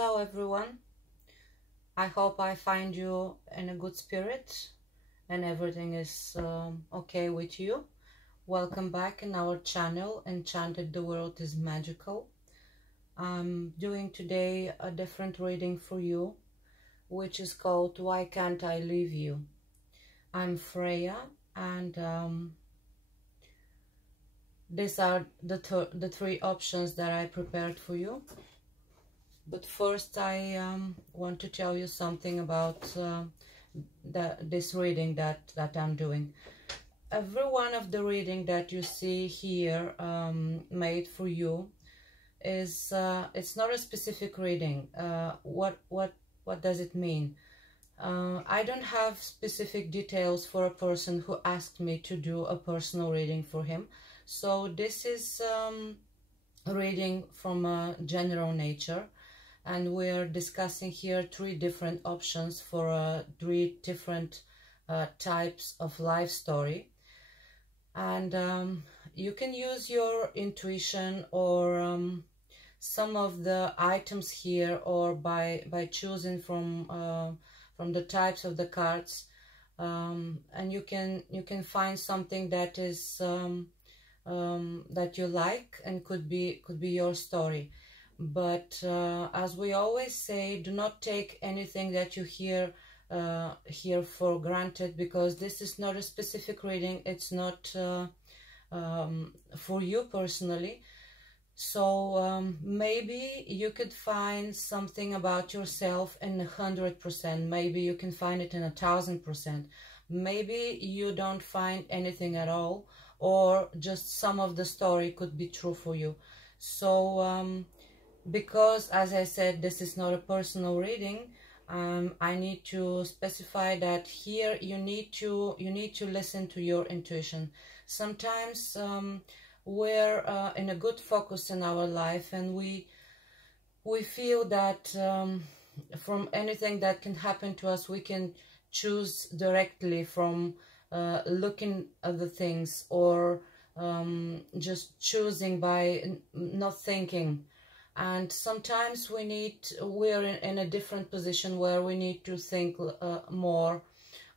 Hello everyone. I hope I find you in a good spirit and everything is okay with you. Welcome back in our channel, Enchanted the World is Magical. I'm doing today a different reading for you, which is called Why Can't I Leave You? I'm Freya, and these are the three options that I prepared for you. But first I want to tell you something about this reading that I'm doing. Every one of the reading that you see here made for you is it's not a specific reading. What does it mean? I don't have specific details for a person who asked me to do a personal reading for him. So this is a reading from a general nature. And we're discussing here three different options for three different types of life story. And you can use your intuition or some of the items here, or by choosing from the types of the cards, and you can find something that is that you like and could be your story. But as we always say, do not take anything that you hear here for granted, because this is not a specific reading. It's not for you personally. So maybe you could find something about yourself in 100%. Maybe you can find it in 1000%. Maybe you don't find anything at all, or just some of the story could be true for you. So because, as I said, this is not a personal reading, I need to specify that here you need to listen to your intuition. Sometimes we're in a good focus in our life, and we feel that from anything that can happen to us, we can choose directly from looking at the things, or just choosing by not thinking. And sometimes we're in a different position where we need to think more,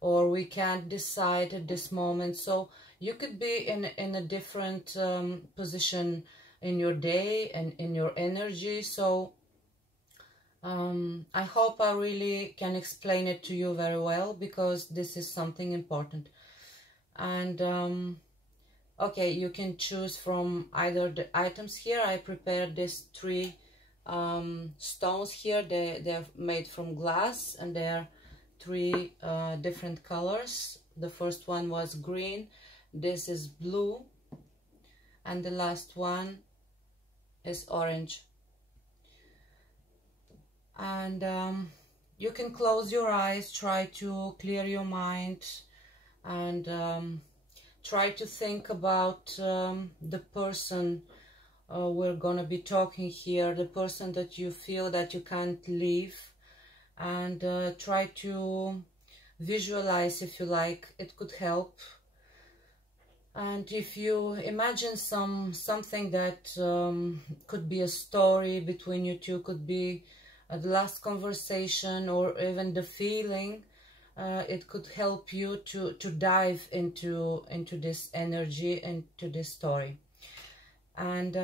or we can't decide at this moment. So you could be in a different position in your day and in your energy. So I hope I really can explain it to you very well, because this is something important. And okay, you can choose from either the items here. I prepared these three stones here. They're made from glass, and they're three different colors. The first one was green, this is blue, and the last one is orange. And you can close your eyes, try to clear your mind, and try to think about the person we're gonna be talking here, the person that you feel that you can't leave, and try to visualize, if you like. It could help. And if you imagine something that could be a story between you two, could be the last conversation, or even the feeling, it could help you to dive into this energy, into this story. And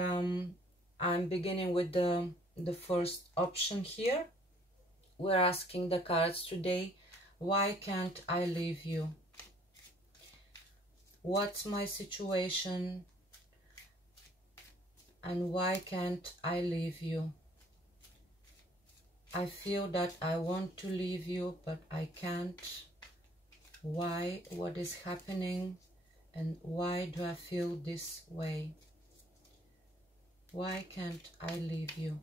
I'm beginning with the first option here. We're asking the cards today, why can't I leave you? What's my situation, and why can't I leave you? I feel that I want to leave you, but I can't. Why? What is happening? And why do I feel this way? Why can't I leave you?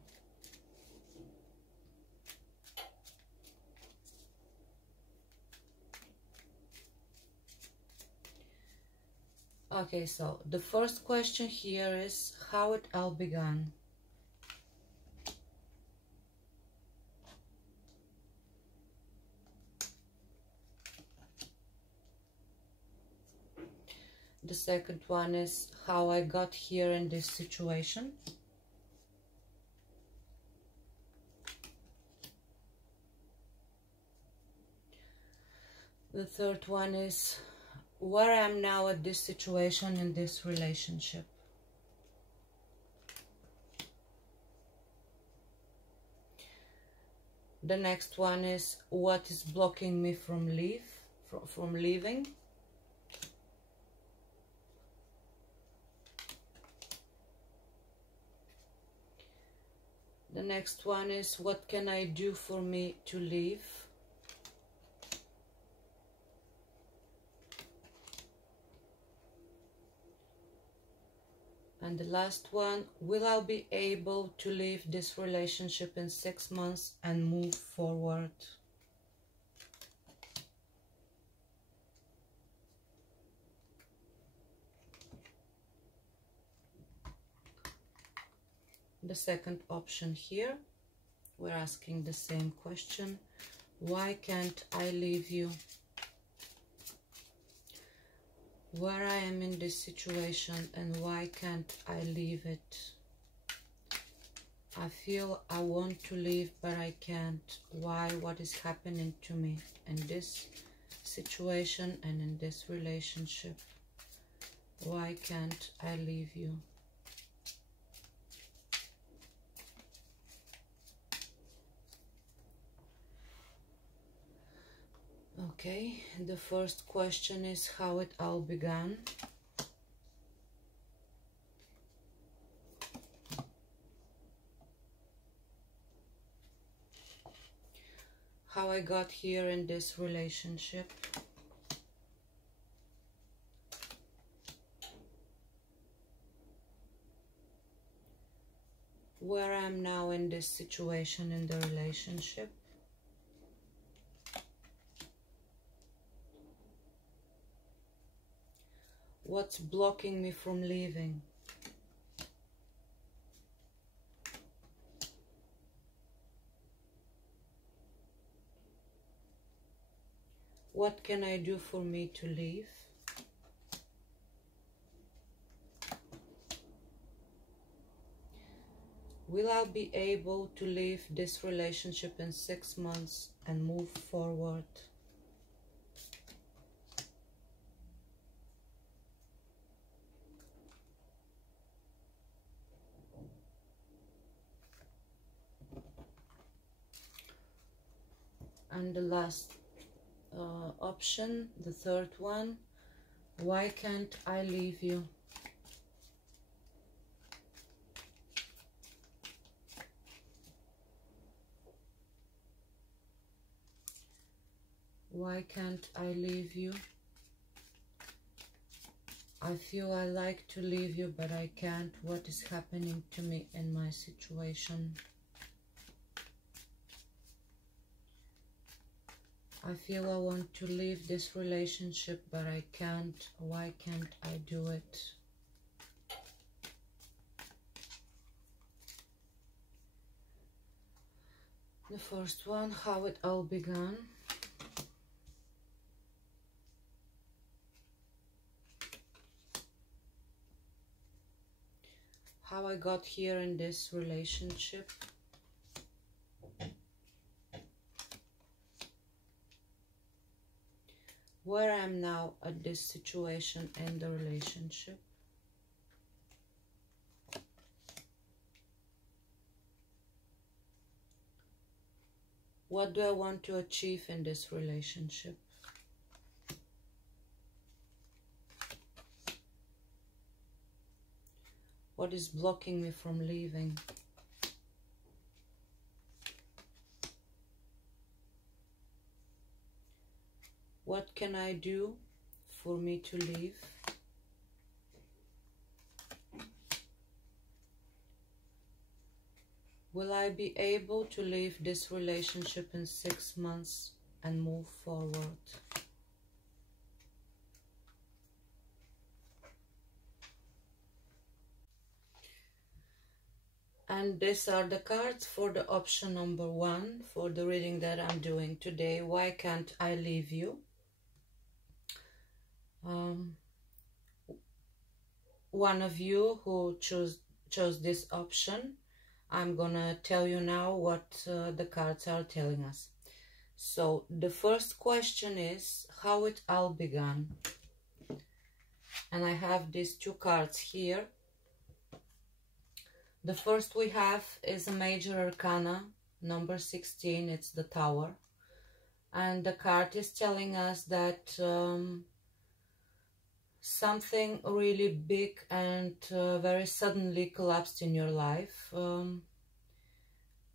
Okay, so the first question here is how it all began. The second one is how I got here in this situation. The third one is where I am now at this situation in this relationship. The next one is what is blocking me from leaving. The next one is what can I do for me to leave? And the last one, will I be able to leave this relationship in 6 months and move forward? The second option here, we're asking the same question. Why can't I leave you? Where I am in this situation and why can't I leave it? I feel I want to leave but I can't. Why? What is happening to me in this situation and in this relationship? Why can't I leave you? Okay, the first question is how it all began. How I got here in this relationship. Where I am now in this situation in the relationship. What's blocking me from leaving? What can I do for me to leave? Will I be able to leave this relationship in 6 months and move forward? And the last option, the third one, why can't I leave you? Why can't I leave you? I feel I like to leave you, but I can't. What is happening to me in my situation? I feel I want to leave this relationship, but I can't. Why can't I do it? The first one, how it all began. How I got here in this relationship. Where I am now at this situation in the relationship. What do I want to achieve in this relationship? What is blocking me from leaving? What can I do for me to leave? Will I be able to leave this relationship in 6 months and move forward? And these are the cards for the option number 1 for the reading that I'm doing today. Why can't I leave you? One of you who chose this option, I'm gonna tell you now what the cards are telling us. So the first question is how it all began. And I have these two cards here. The first we have is a major arcana, number 16, it's the Tower. And the card is telling us that something really big and very suddenly collapsed in your life.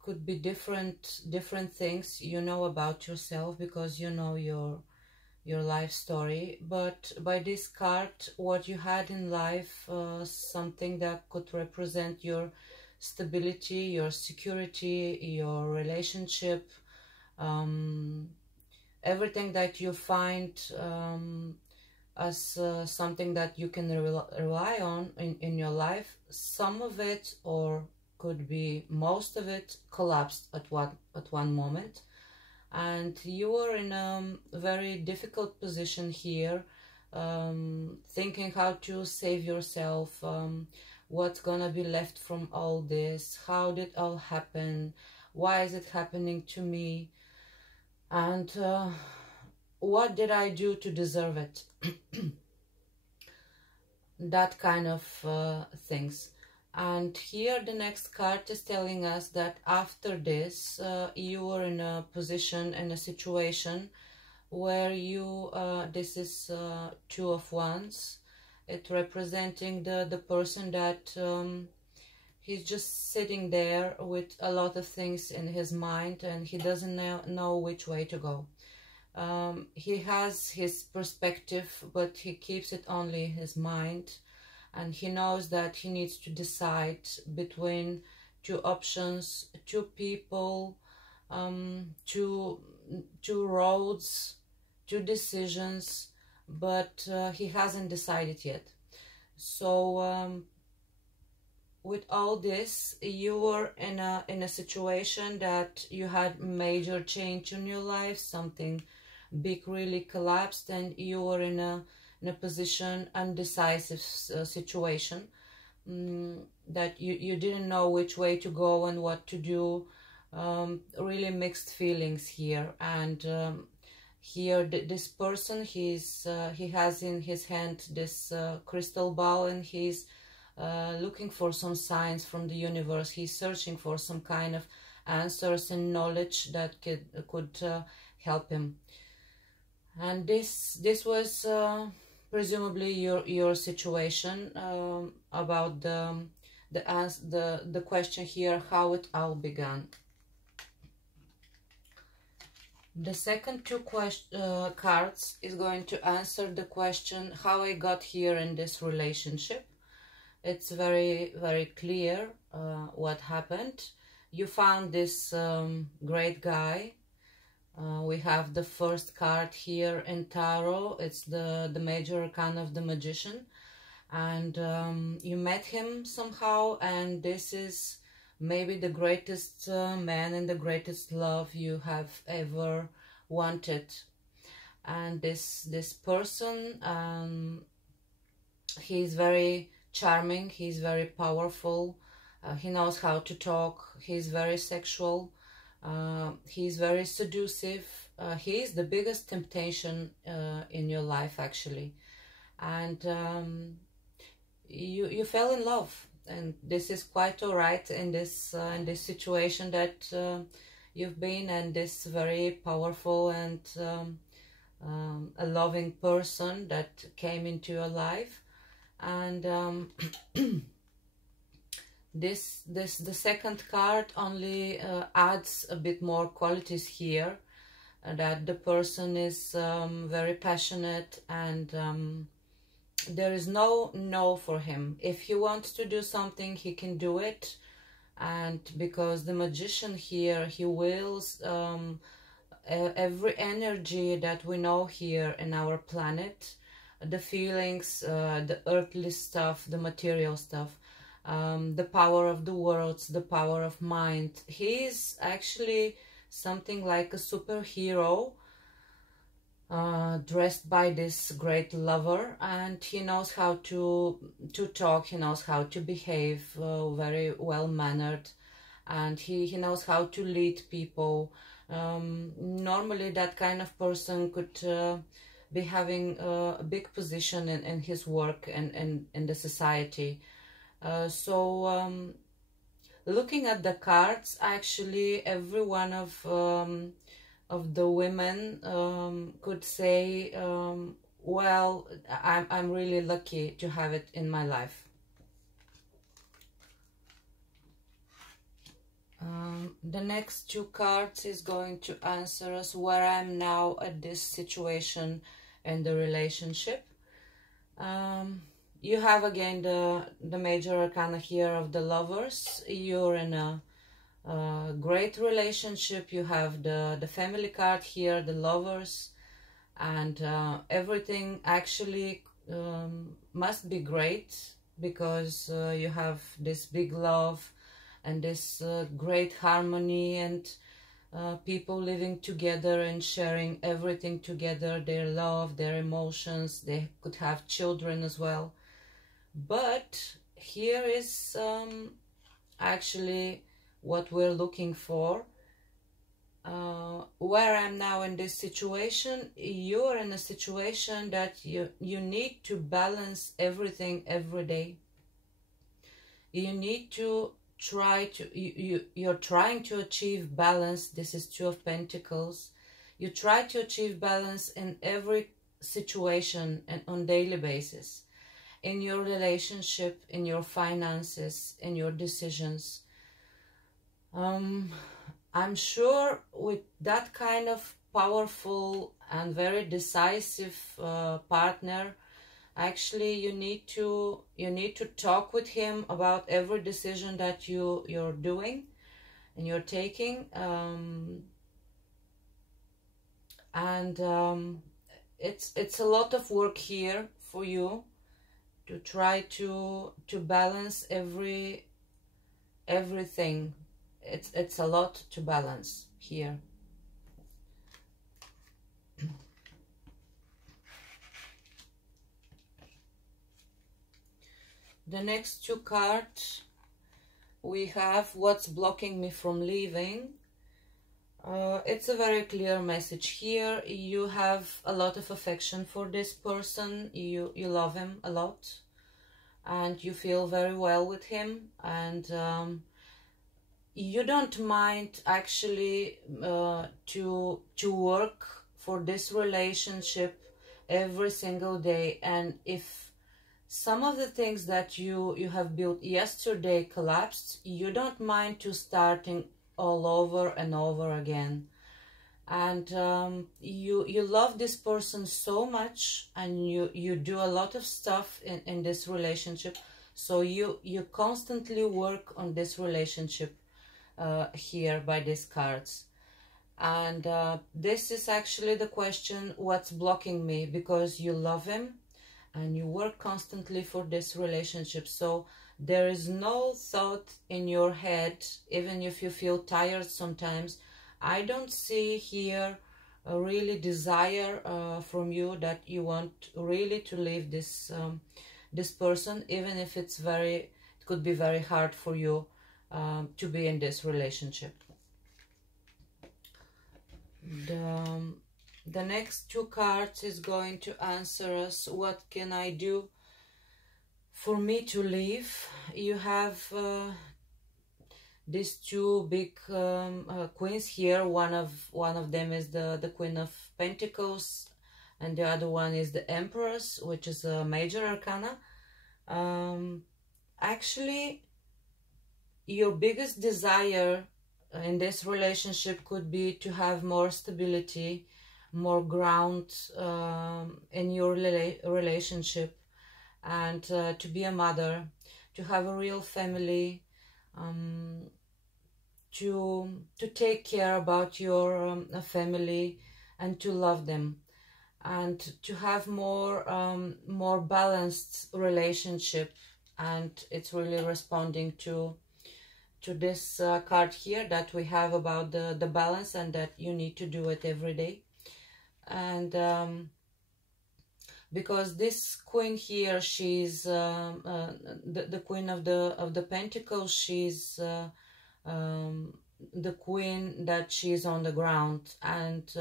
Could be different things you know about yourself, because you know your life story. But by this card, what you had in life, something that could represent your stability, your security, your relationship, everything that you find as something that you can rely on in your life, some of it, or could be most of it, collapsed at one moment. And you are in a very difficult position here, thinking how to save yourself, what's gonna be left from all this, how did all happen, why is it happening to me, and what did I do to deserve it? That kind of things. And here the next card is telling us that after this, you were in a position, in a situation where you, this is Two of Wands, it representing the person that he's just sitting there with a lot of things in his mind, and he doesn't know which way to go. He has his perspective, but he keeps it only his mind, and he knows that he needs to decide between two options, two people, two roads, two decisions, but he hasn't decided yet. So with all this, you were in a situation that you had major change in your life, something big really collapsed, and you were in a position, undecisive situation, that you didn't know which way to go and what to do. Really mixed feelings here. And here this person, he has in his hand this crystal ball, and he's looking for some signs from the universe. He's searching for some kind of answers and knowledge that could help him. And this was presumably your situation, about the question here, how it all began. The second two cards is going to answer the question how I got here in this relationship. It's very, very clear what happened. You found this great guy. We have the first card here in Tarot. It's the major arcana of the Magician. And you met him somehow, and this is maybe the greatest man and the greatest love you have ever wanted. And this person, he's very charming, he's very powerful, he knows how to talk, he's very sexual, he's very seductive, he is the biggest temptation in your life, actually. And you fell in love, and this is quite all right in this situation that you've been, and this very powerful and a loving person that came into your life. And the second card only adds a bit more qualities here, that the person is very passionate, and there is no for him. If he wants to do something, he can do it. And because the Magician here, he wills every energy that we know here in our planet, the feelings, the earthly stuff, the material stuff, the power of the worlds, the power of mind. He is actually something like a superhero, dressed by this great lover, and he knows how to talk, he knows how to behave, very well mannered, and he knows how to lead people. Normally that kind of person could be having a big position in his work and in the society. Looking at the cards, actually every one of the women could say, well, I'm really lucky to have it in my life. The next two cards is going to answer us where I'm now at this situation in the relationship. You have again the major arcana here of the Lovers. You're in a great relationship. You have the family card here, the Lovers, and everything actually must be great, because you have this big love and this great harmony, and people living together and sharing everything together, their love, their emotions. They could have children as well. But here is actually what we're looking for. Where I'm now in this situation, you're in a situation that you need to balance everything every day. You need to try to, you're trying to achieve balance. This is Two of Pentacles. You try to achieve balance in every situation and on daily basis, in your relationship, in your finances, in your decisions. I'm sure with that kind of powerful and very decisive partner, actually you need to talk with him about every decision that you're doing and you're taking, it's a lot of work here for you to try to balance everything. It's a lot to balance here. The next two cards we have what's blocking me from leaving. It's a very clear message here. You have a lot of affection for this person. You love him a lot, and you feel very well with him, and you don't mind actually to work for this relationship every single day. And if some of the things that you have built yesterday collapsed, you don't mind to starting all over and over again. And you love this person so much, and you do a lot of stuff in this relationship, so you constantly work on this relationship here by these cards. And this is actually the question, what's blocking me? Because you love him and you work constantly for this relationship, so there is no thought in your head, even if you feel tired sometimes. I don't see here a really desire from you that you want really to leave this this person, even if it could be very hard for you to be in this relationship. The next two cards is going to answer us, what can I do for me to leave? You have these two big queens here. One of them is the Queen of Pentacles, and the other one is the Empress, which is a major arcana. Actually, your biggest desire in this relationship could be to have more stability, more ground in your relationship, and to be a mother, to have a real family, to take care about your family and to love them, and to have more balanced relationship. And it's really responding to this card here that we have about the balance, and that you need to do it every day. And because this queen here, she's the Queen of the Pentacles, she's the queen that she's on the ground, and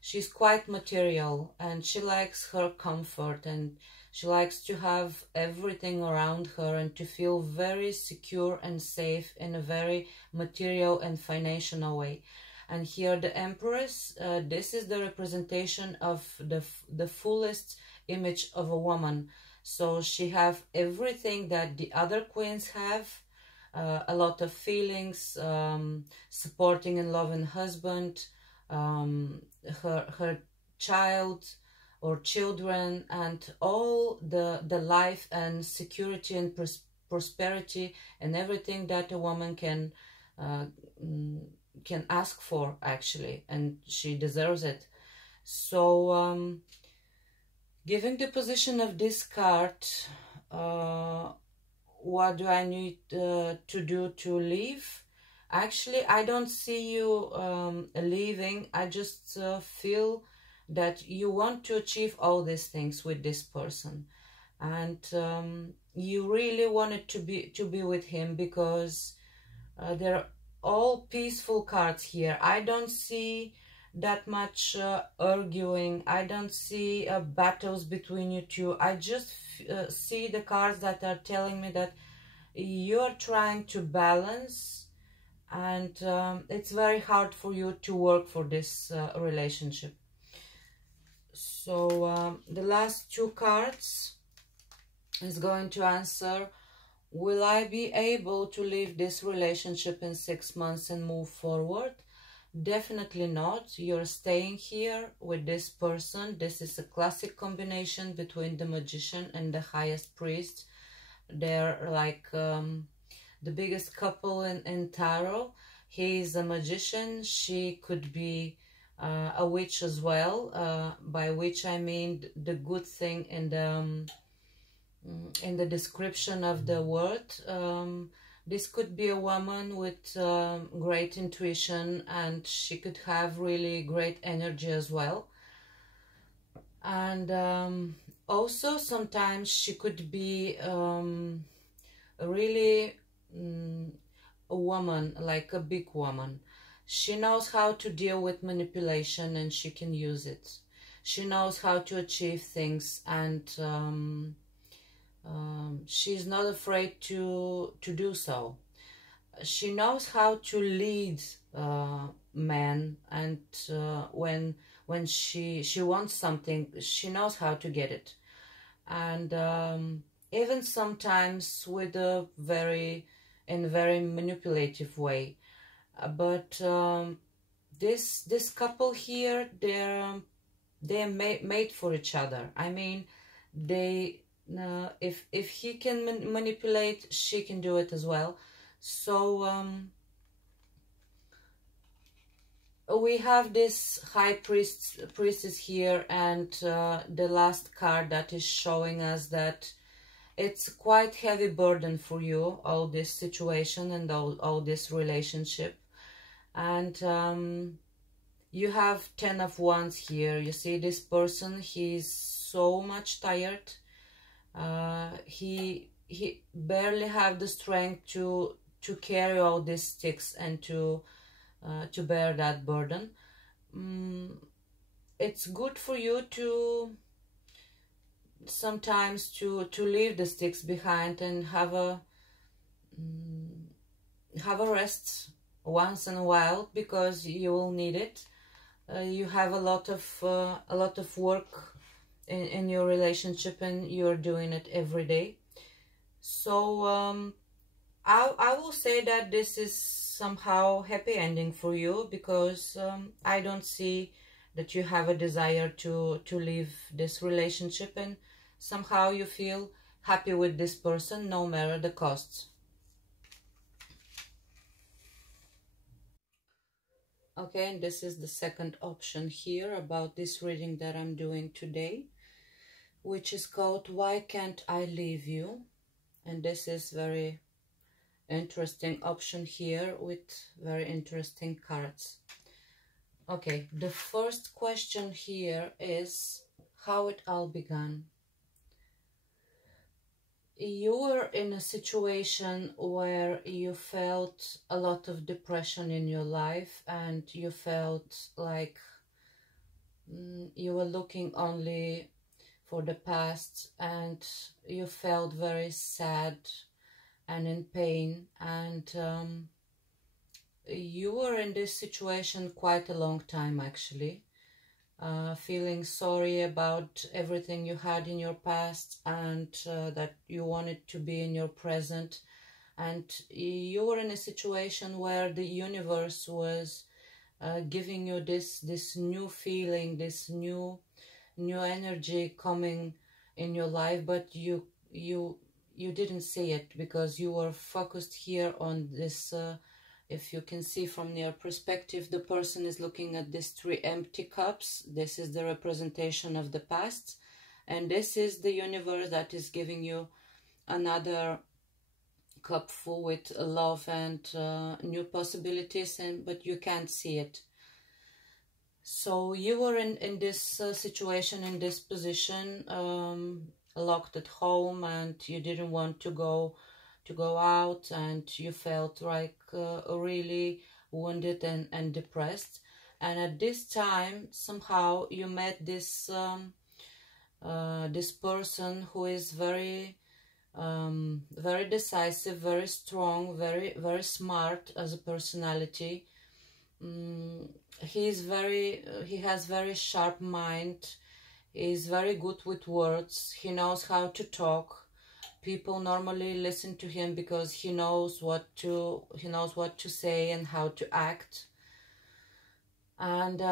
she's quite material, and she likes her comfort, and she likes to have everything around her and to feel very secure and safe in a very material and financial way. And here the Empress, this is the representation of the fullest image of a woman. So she have everything that the other queens have, a lot of feelings, supporting and loving husband, her child or children, and all the life and security and prosperity and everything that a woman can ask for, actually, and she deserves it. So given the position of this card, what do I need to do to leave? Actually, I don't see you leaving. I just feel that you want to achieve all these things with this person, and you really wanted to be with him, because they're all peaceful cards here. I don't see that much arguing. I don't see battles between you two. I just see the cards that are telling me that you're trying to balance, and it's very hard for you to work for this relationship. So the last two cards is going to answer, will I be able to leave this relationship in 6 months and move forward? Definitely not. You're staying here with this person. This is a classic combination between the Magician and the Highest Priest. They're like the biggest couple in tarot. He is a magician. She could be a witch as well, by which I mean the good thing in the description of the word. This could be a woman with great intuition, and she could have really great energy as well. And also sometimes she could be really a woman, like a big woman. She knows how to deal with manipulation, and she can use it. She knows how to achieve things, and she's not afraid to do so. She knows how to lead men, and when she wants something, she knows how to get it. And even sometimes with a very manipulative way. But this couple here, they're made for each other. I mean, if he can manipulate, she can do it as well. So we have this High Priestess here, and the last card that is showing us that it's quite heavy burden for you, all this situation and all this relationship. And you have 10 of Wands here. You see this person, he's so much tired. He barely have the strength to carry all these sticks and to bear that burden. It's good for you to sometimes to leave the sticks behind and have a rest once in a while, because you will need it. You have a lot of work in your relationship, and you're doing it every day. So I will say that this is somehow happy ending for you, because I don't see that you have a desire to leave this relationship, and somehow you feel happy with this person no matter the costs. Okay, and this is the second option here about this reading that I'm doing today, which is called Why Can't I Leave You? And this is very interesting option here with very interesting cards. Okay, the first question here is how it all began. you were in a situation where you felt a lot of depression in your life, and you felt like you were looking only for the past, and you felt very sad and in pain, and you were in this situation quite a long time actually, feeling sorry about everything you had in your past, and that you wanted to be in your present, and you were in a situation where the universe was giving you this new feeling, this new energy coming in your life, but you didn't see it because you were focused here on this. If you can see from your perspective, the person is looking at these 3 empty cups. This is the representation of the past, and this is the universe that is giving you another cup full with love and new possibilities, but you can't see it. So you were in this situation, in this position, locked at home, and you didn't want to go out, and you felt like really wounded and depressed. And at this time, somehow you met this this person who is very very decisive, very strong, very smart as a personality. He has very sharp mind. He's very good with words. He knows how to talk. People normally listen to him because he knows what to say and how to act. And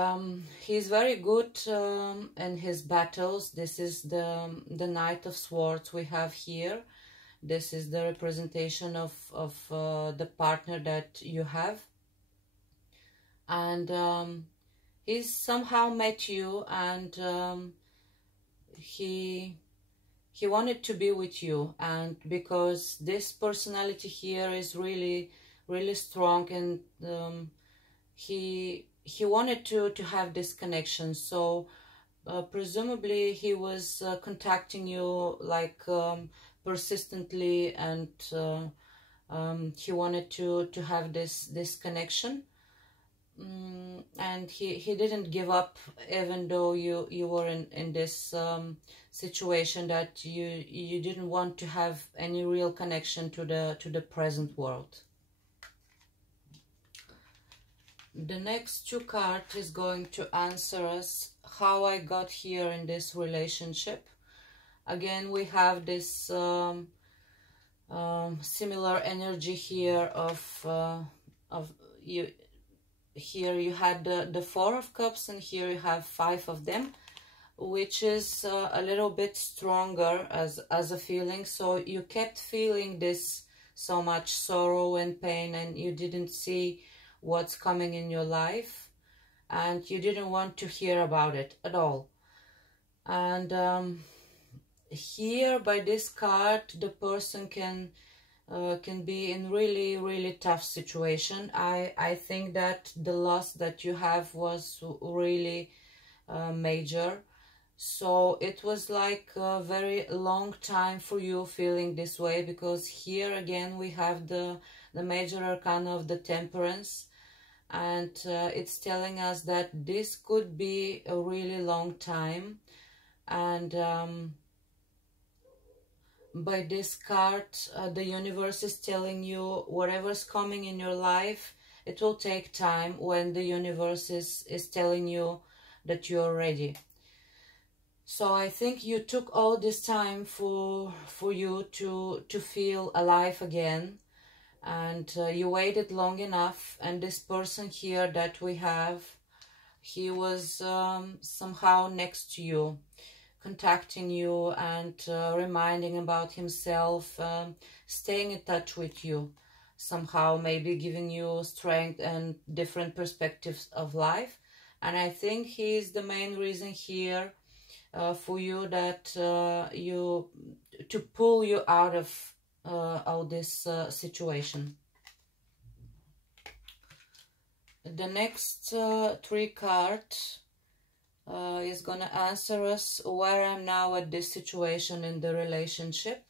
he's very good in his battles. This is the Knight of Swords we have here. This is the representation of the partner that you have. And he's somehow met you, and he wanted to be with you, and because this personality here is really strong, and he wanted to have this connection. So presumably he was contacting you like persistently, and he wanted to have this connection. And he didn't give up, even though you were in this situation that you didn't want to have any real connection to the present world. The next 2 cards is going to answer us how I got here in this relationship. Again, we have this similar energy here of you. Here you had the 4 of Cups, and here you have 5 of them, which is a little bit stronger as a feeling. So you kept feeling this so much sorrow and pain, and you didn't see what's coming in your life, and you didn't want to hear about it at all. And here by this card, the person can be in really tough situation. I think that the loss that you have was really major. So it was like a very long time for you feeling this way, because here again we have the major arcana of the Temperance, and it's telling us that this could be a really long time. And by this card, the universe is telling you whatever's coming in your life, it will take time when the universe is telling you that you're ready. So I think you took all this time for you to feel alive again, and you waited long enough. And this person here that we have, he was somehow next to you, contacting you and reminding about himself, staying in touch with you, somehow maybe giving you strength and different perspectives of life. And I think he is the main reason here for you, that to pull you out of all this situation. The next 3 cards is gonna answer us where I'm now at this situation in the relationship.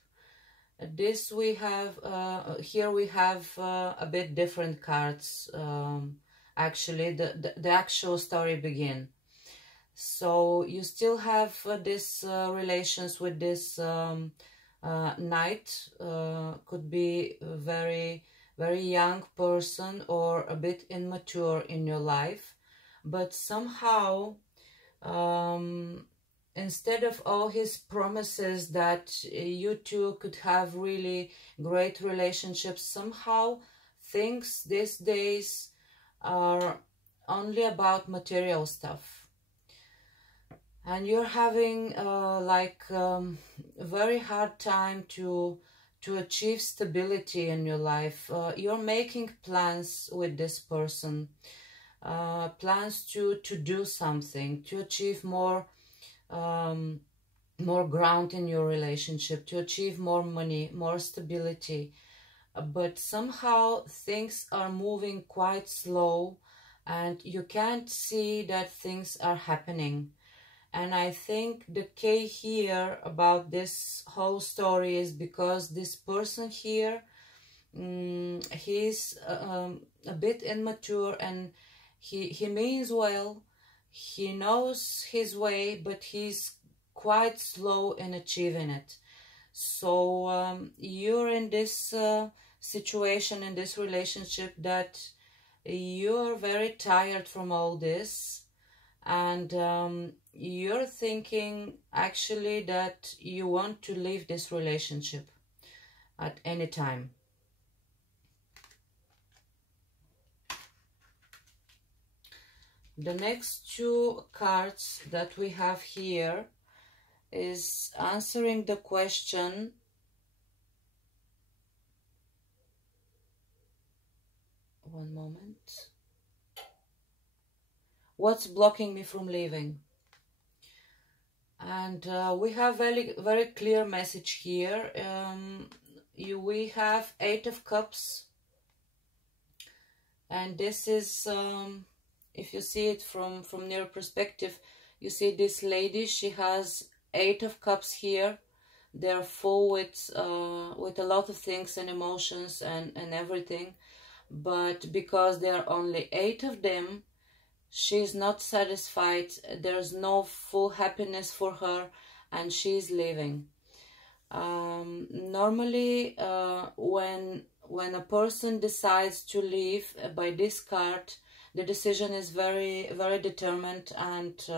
This we have, here we have a bit different cards. Actually, the actual story begin. So you still have this relations with this knight. Could be a very young person or a bit immature in your life, but somehow instead of all his promises that you two could have really great relationships, somehow things these days are only about material stuff. And you're having a very hard time to achieve stability in your life. You're making plans with this person, plans to do something, to achieve more ground in your relationship, to achieve more money, more stability. But somehow things are moving quite slow and you can't see that things are happening. And I think the key here about this whole story is because this person here, he's a bit immature, and he means well, he knows his way, but he's quite slow in achieving it. So you're in this situation, in this relationship, that you're very tired from all this, and you're thinking actually that you want to leave this relationship at any time. The next two cards that we have here is answering the question, one moment, what's blocking me from leaving? And we have very clear message here. We have 8 of Cups, and this is if you see it from near perspective, you see this lady, she has 8 of Cups here. They're full with a lot of things and emotions and everything, but because there are only 8 of them, she's not satisfied. There's no full happiness for her, and she's leaving. Normally, when a person decides to leave by this card, the decision is very determined, and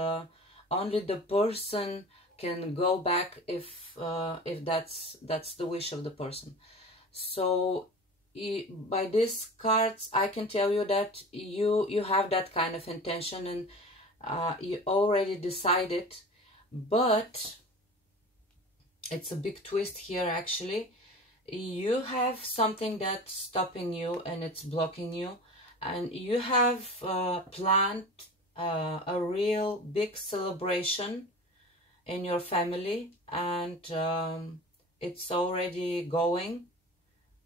only the person can go back if that's the wish of the person. So by these cards, I can tell you that you have that kind of intention, and you already decided, but it's a big twist here actually. You have something that's stopping you and it's blocking you, and you have planned a real big celebration in your family, and it's already going.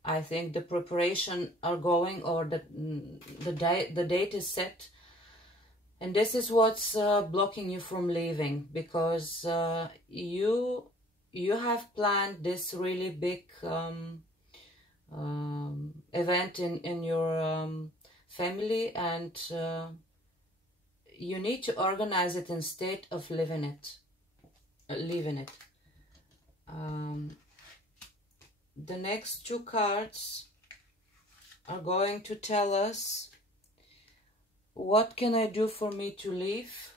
I think the preparation are going, or the date is set, and this is what's blocking you from leaving, because you have planned this really big event in your family, and you need to organize it instead of leaving it. The next two cards are going to tell us, what can I do for me to leave?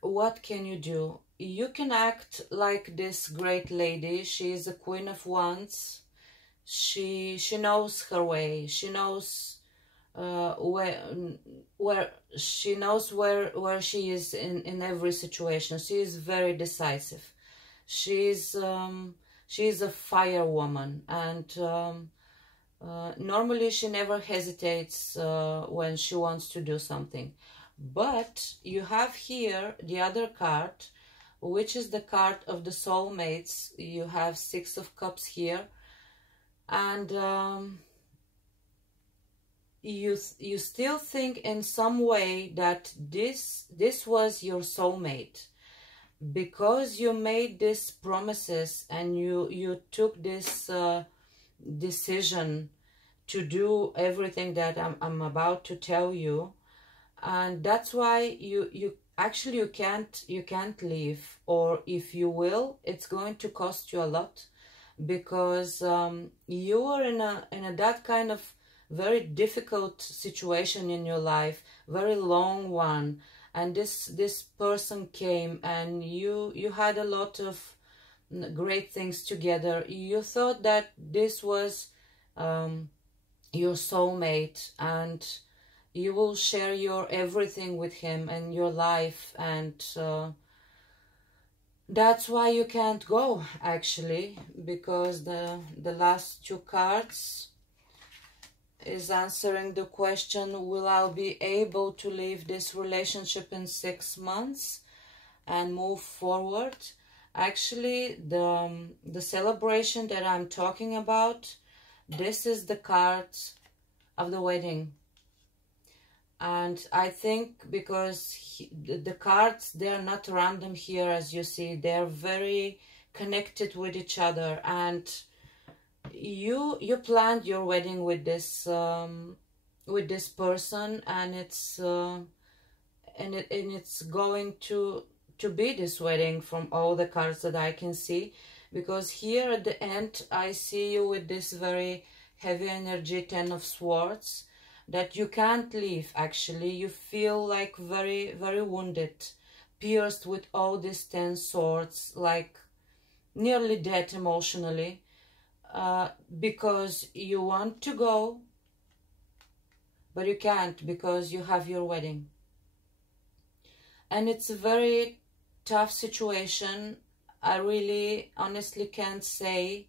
What can you do? You can act like this great lady. She is a Queen of Wands. She knows her way. She knows where she knows where she is in every situation. She is very decisive. She's a fire woman, and normally she never hesitates when she wants to do something. But you have here the other card, which is the card of the soulmates. You have 6 of Cups here, and you still think in some way that this was your soulmate, because you made these promises and you took this decision to do everything that I'm about to tell you, and that's why you actually you can't leave, or if you will, it's going to cost you a lot, because you are in a that kind of very difficult situation in your life, very long one, and this person came and you had a lot of great things together. You thought that this was your soulmate, and you will share your everything with him and your life, and that's why you can't go, actually, because the last two cards is answering the question, will I be able to leave this relationship in 6 months and move forward? Actually, the celebration that I'm talking about, this is the card of the wedding. And I think because the cards, they're not random here, as you see, they're very connected with each other, and you planned your wedding with this person, and it's it's going to be this wedding from all the cards that I can see, because here at the end I see you with this very heavy energy, 10 of Swords, that you can't leave. Actually, you feel like very, very wounded, pierced with all these 10 swords, like nearly dead emotionally, because you want to go, but you can't, because you have your wedding. And it's a very tough situation. I really honestly can't say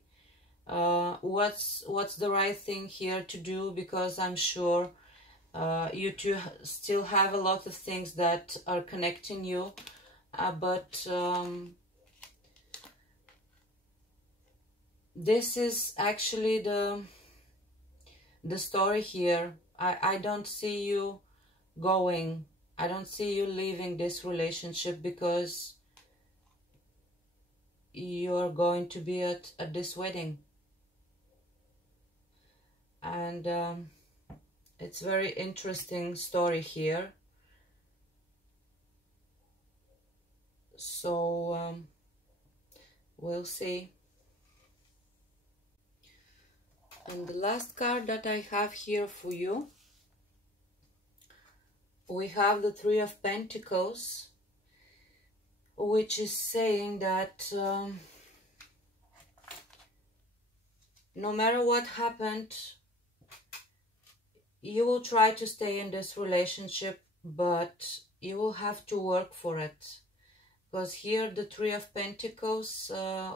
what's the right thing here to do, because I'm sure you two still have a lot of things that are connecting you, but this is actually the story here. I don't see you going. I don't see you leaving this relationship, because you're going to be at this wedding. And it's very interesting story here. So we'll see. And the last card that I have here for you, we have the Three of Pentacles, which is saying that no matter what happened, you will try to stay in this relationship, but you will have to work for it. Because here, the Three of Pentacles,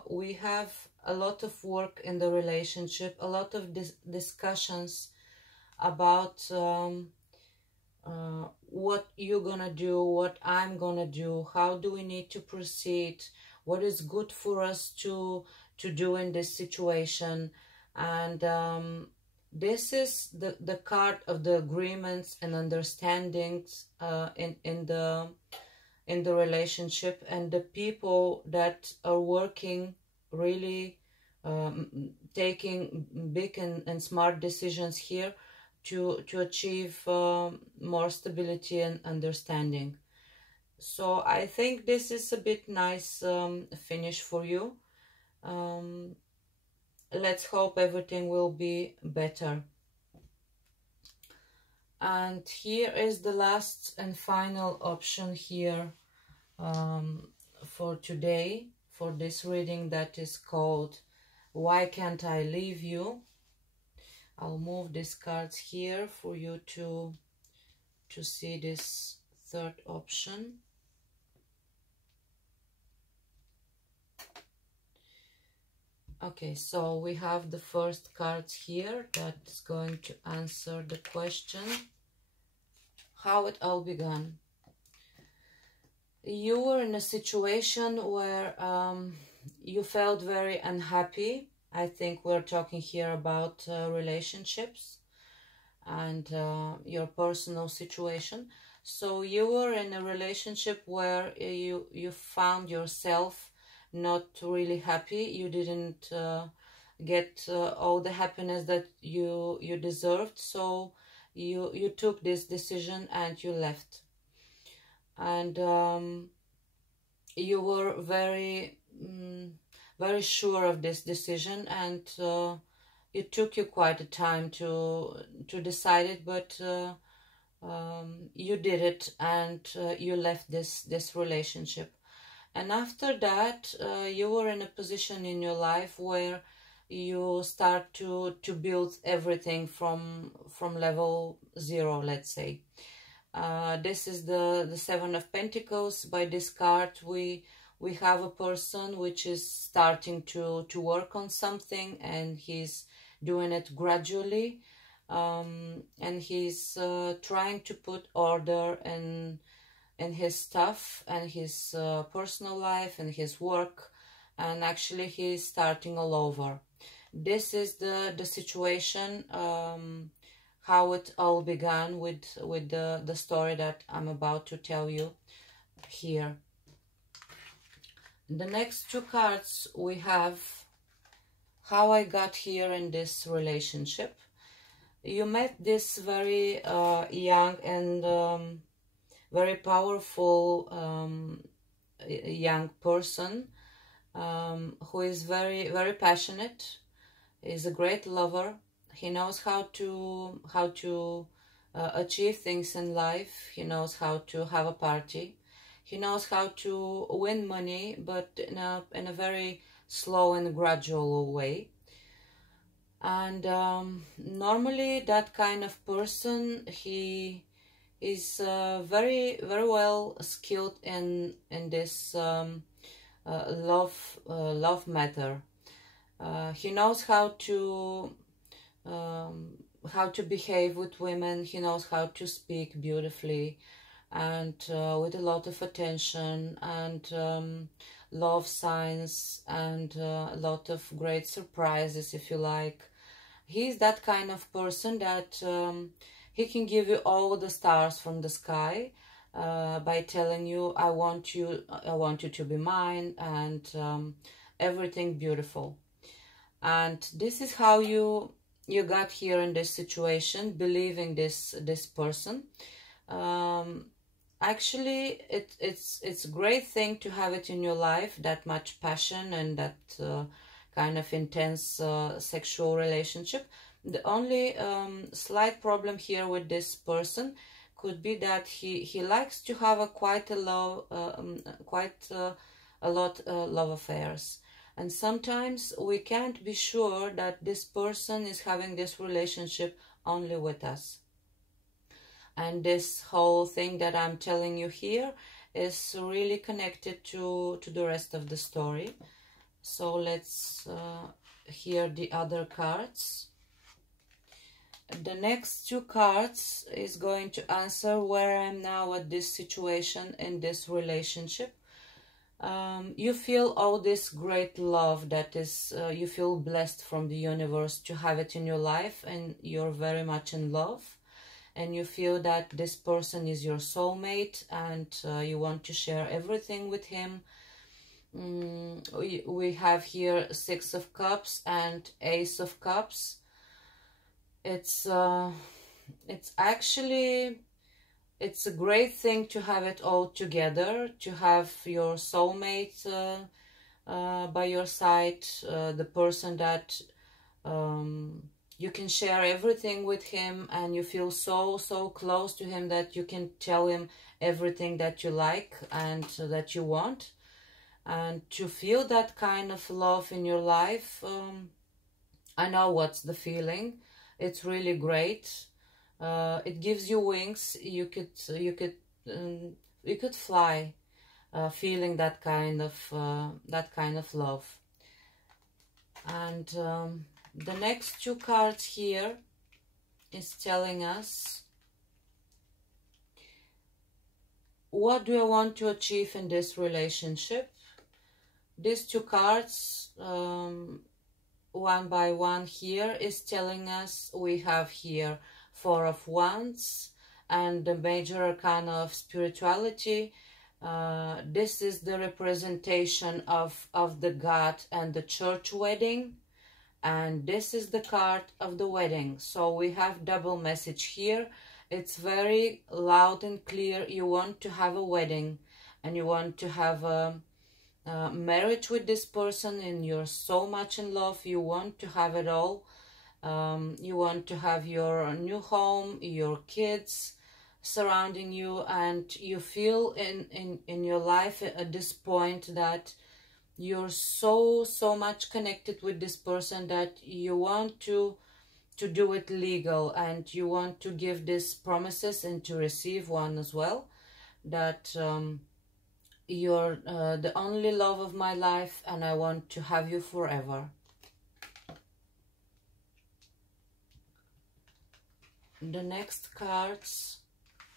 we have a lot of work in the relationship, a lot of discussions about what you're gonna do, what I'm gonna do, how do we need to proceed, what is good for us to do in this situation. And this is the card of the agreements and understandings in the relationship, and the people that are working really taking big and smart decisions here to achieve more stability and understanding. So I think this is a bit nice finish for you. Let's hope everything will be better. And here is the last and final option here for today, for this reading, that is called Why Can't I Leave You? I'll move these cards here for you to see this third option. Okay, so we have the first cards here that is going to answer the question, how it all began. You were in a situation where you felt very unhappy. I think we're talking here about relationships and your personal situation. So you were in a relationship where you found yourself not really happy. You didn't get all the happiness that you deserved. So you took this decision and you left. And you were very sure of this decision, and it took you quite a time to decide it, but you did it, and you left this relationship. And after that, you were in a position in your life where you start to build everything from level 0, let's say. This is the Seven of Pentacles. By this card, we have a person which is starting to work on something, and he's doing it gradually, and he's trying to put order in his stuff and his personal life and his work, and actually he's starting all over. This is the situation, how it all began with the story that I'm about to tell you here. The next two cards we have how I got here in this relationship. You met this very young and very powerful young person who is very passionate. Is a great lover. He knows how to achieve things in life. He knows how to have a party. He knows how to win money, but in a very slow and gradual way. And normally that kind of person, he is very well skilled in this love matter. He knows how to behave with women. He knows how to speak beautifully and with a lot of attention and love signs and a lot of great surprises, if you like. He's that kind of person that he can give you all the stars from the sky by telling you, I want you to be mine, and everything beautiful. And this is how you got here in this situation, believing this person. Actually, it's a great thing to have it in your life, that much passion and that kind of intense sexual relationship. The only slight problem here with this person could be that he likes to have quite a lot love affairs. And sometimes we can't be sure that this person is having this relationship only with us. And this whole thing that I'm telling you here is really connected to the rest of the story. So let's hear the other cards. The next two cards is going to answer where I am now at this situation in this relationship. You feel all this great love that is, you feel blessed from the universe to have it in your life, and you're very much in love, and you feel that this person is your soulmate, and you want to share everything with him. We have here Six of Cups and Ace of Cups. It's actually, it's a great thing to have it all together, to have your soulmate by your side, the person that you can share everything with him, and you feel so close to him that you can tell him everything that you like and that you want. And to feel that kind of love in your life, I know what's the feeling. It's really great. It gives you wings. You could fly, feeling that kind of love. And the next two cards here is telling us, what do I want to achieve in this relationship? These two cards, one by one here, is telling us we have here Four of Wands and the major arcana of spirituality. This is the representation of the God and the church wedding, and this is the card of the wedding. So we have double message here. It's very loud and clear. You want to have a wedding, and you want to have a marriage with this person, and you're so much in love. You want to have it all. You want to have your new home, your kids surrounding you, and you feel in your life at this point that you're so much connected with this person that you want to do it legal, and you want to give these promises and to receive one as well, that you're the only love of my life, and I want to have you forever. The next cards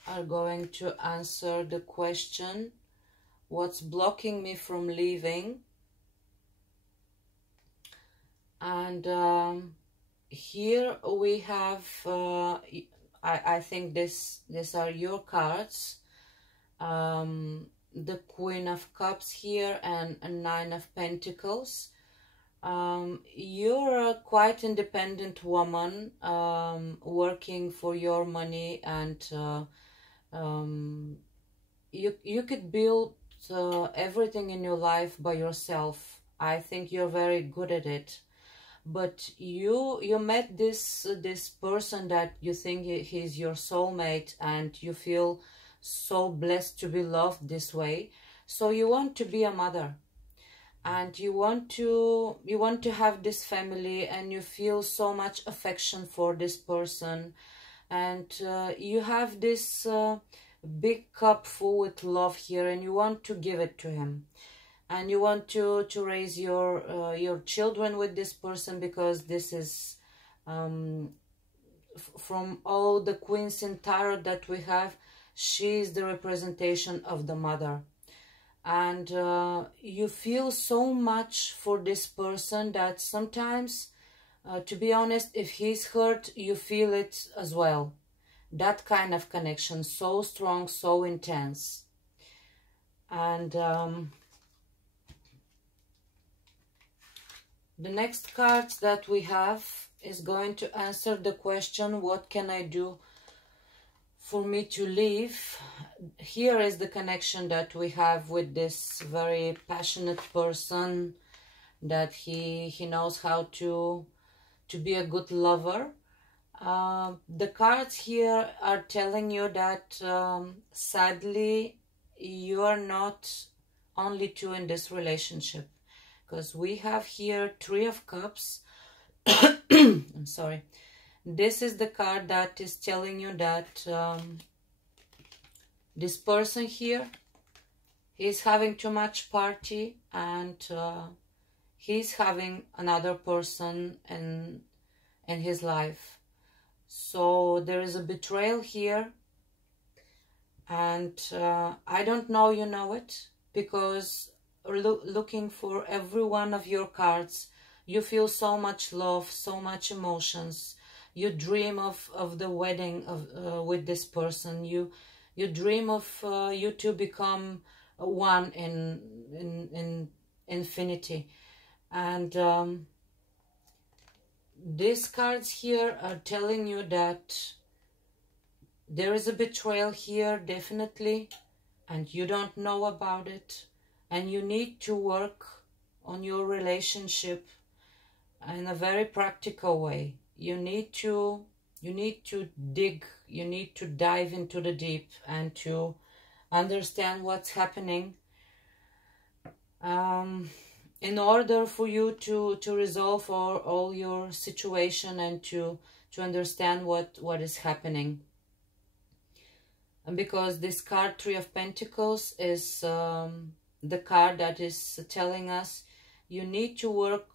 are going to answer the question, what's blocking me from leaving? And here we have, I think these are your cards. The Queen of Cups here and a Nine of Pentacles. You're a quite independent woman, working for your money, and you could build everything in your life by yourself. I think you're very good at it. But you met this person that you think he's your soulmate, and you feel so blessed to be loved this way. So you want to be a mother, and you want to have this family, and you feel so much affection for this person, and you have this big cup full with love here, and you want to give it to him. And you want to raise your children with this person, because this is from all the queens in tarot that we have, she is the representation of the mother. And you feel so much for this person that sometimes, to be honest, if he's hurt, you feel it as well. That kind of connection, so strong, so intense. And the next cards that we have is going to answer the question, what can I do for me to leave? Here is the connection that we have with this very passionate person, that he knows how to be a good lover. The cards here are telling you that sadly you are not only two in this relationship. Because we have here Three of Cups. I'm sorry. This is the card that is telling you that this person here, he's having too much party, and he's having another person in his life. So there is a betrayal here, and I don't know you know it, because looking for every one of your cards, you feel so much love, so much emotions. You dream of the wedding with this person. You dream of you two become one in infinity. And these cards here are telling you that there is a betrayal here, definitely, and you don't know about it. And you need to work on your relationship in a very practical way. You need to dig, you need to dive into the deep and to understand what's happening in order for you to resolve all your situation, and to understand what is happening. And because this card, Three of Pentacles, is the card that is telling us you need to work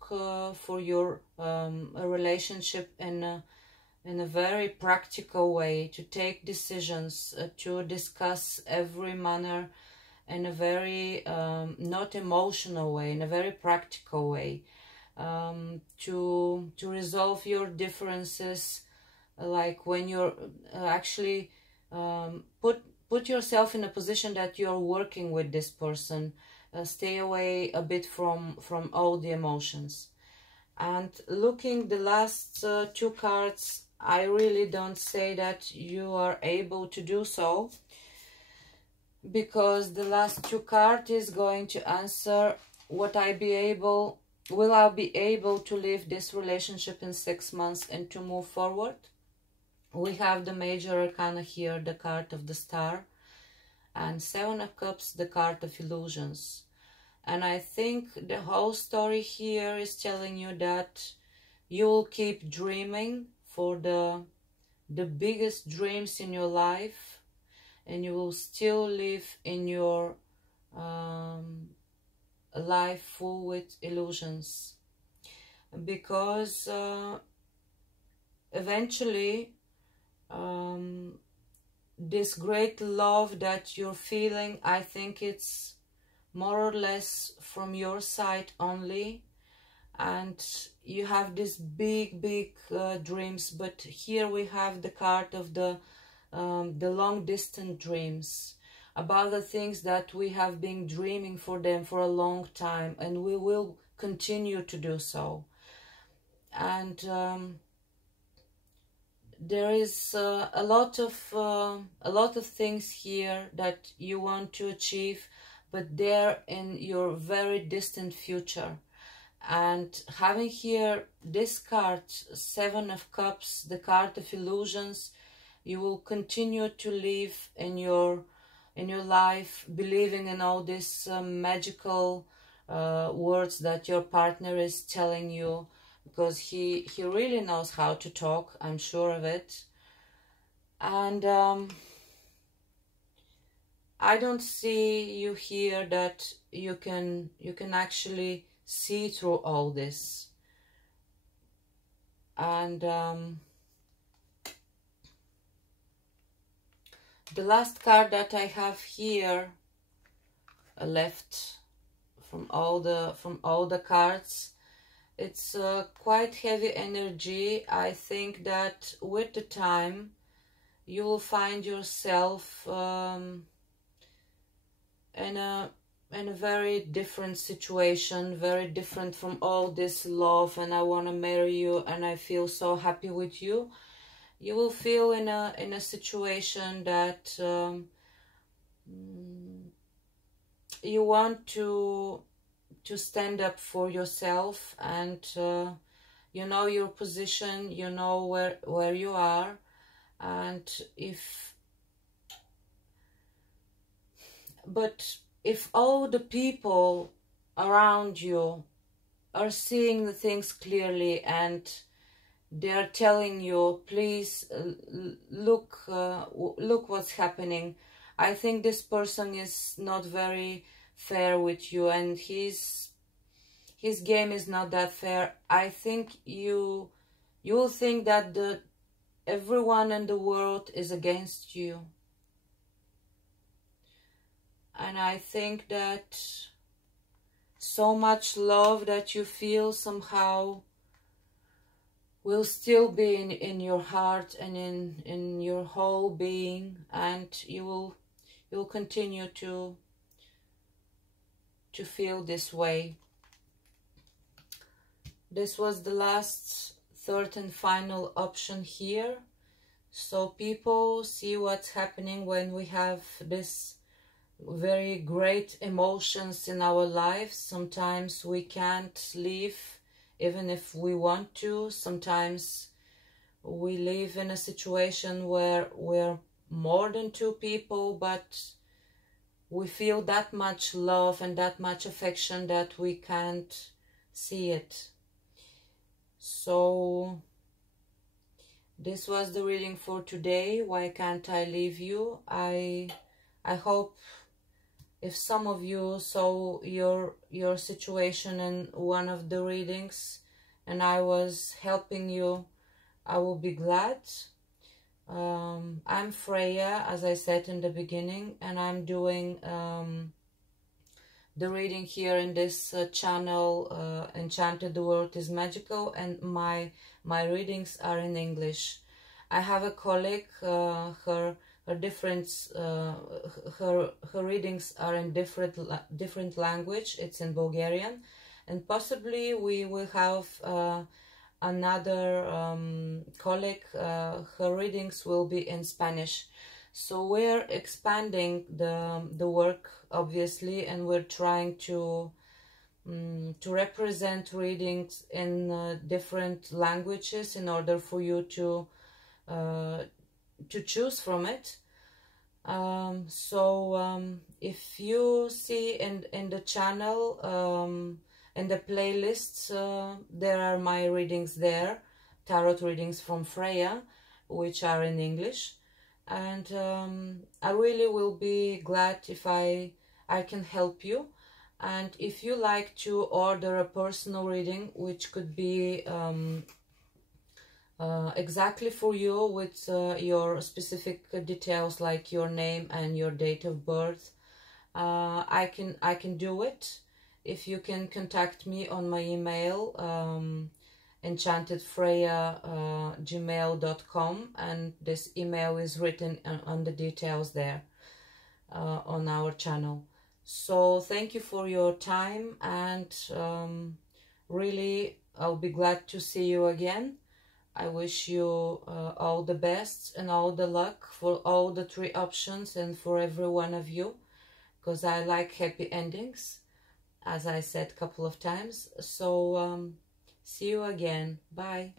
for your a relationship in a very practical way, to take decisions, to discuss every manner in a very not emotional way, in a very practical way, to resolve your differences, like when you're actually Put yourself in a position that you're working with this person. Stay away a bit from all the emotions. And looking the last two cards, I really don't say that you are able to do so, because the last two cards is going to answer will I be able to leave this relationship in 6 months and to move forward. We have the major arcana here, the card of the Star, and Seven of Cups, the card of illusions. And I think the whole story here is telling you that you'll keep dreaming for the biggest dreams in your life, and you will still live in your life full with illusions, because eventually this great love that you're feeling, I think it's more or less from your side only, and you have these big dreams. But here we have the card of the long distance dreams, about the things that we have been dreaming for them for a long time, and we will continue to do so. And there is a lot of things here that you want to achieve, but they're in your very distant future. And having here this card, Seven of Cups, the card of illusions, you will continue to live in your life believing in all these magical words that your partner is telling you, because he really knows how to talk, I'm sure of it. And I don't see you here that you can actually see through all this. And the last card that I have here left from all the cards, it's quite heavy energy. I think that with the time you will find yourself in a very different situation, very different from all this love and I want to marry you and I feel so happy with you. You will feel in a situation that you want to stand up for yourself, and you know your position, you know where you are, and if all the people around you are seeing the things clearly and they're telling you, please look what's happening, I think this person is not very fair with you, and his game is not that fair. I think you will think that everyone in the world is against you. And I think that so much love that you feel somehow will still be in your heart and in your whole being, and you'll continue to feel this way. This was the last, third and final option here. So people, see what's happening when we have this very great emotions in our lives. Sometimes we can't live even if we want to. Sometimes we live in a situation where we're more than two people, but we feel that much love and that much affection that we can't see it. So this was the reading for today. Why can't I leave you? I hope if some of you saw your situation in one of the readings and I was helping you, I will be glad. I'm Freya, as I said in the beginning, and I'm doing the reading here in this channel, Enchanted, the World is Magical, and my readings are in English. I have a colleague, her her her readings are in different language. It's in Bulgarian, and possibly we will have another colleague. Her readings will be in Spanish. So we're expanding the work, obviously, and we're trying to represent readings in different languages in order for you to choose from it. If you see in the channel, in the playlists, there are my readings there, tarot readings from Freya, which are in English. And I really will be glad if I can help you. And if you like to order a personal reading, which could be exactly for you, with your specific details like your name and your date of birth, I can do it. If you can contact me on my email, enchantedfreya@gmail.com, and this email is written on the details there on our channel. So thank you for your time, and really I'll be glad to see you again. I wish you all the best and all the luck for all the 3 options and for every one of you, because I like happy endings, as I said a couple of times. So see you again. Bye.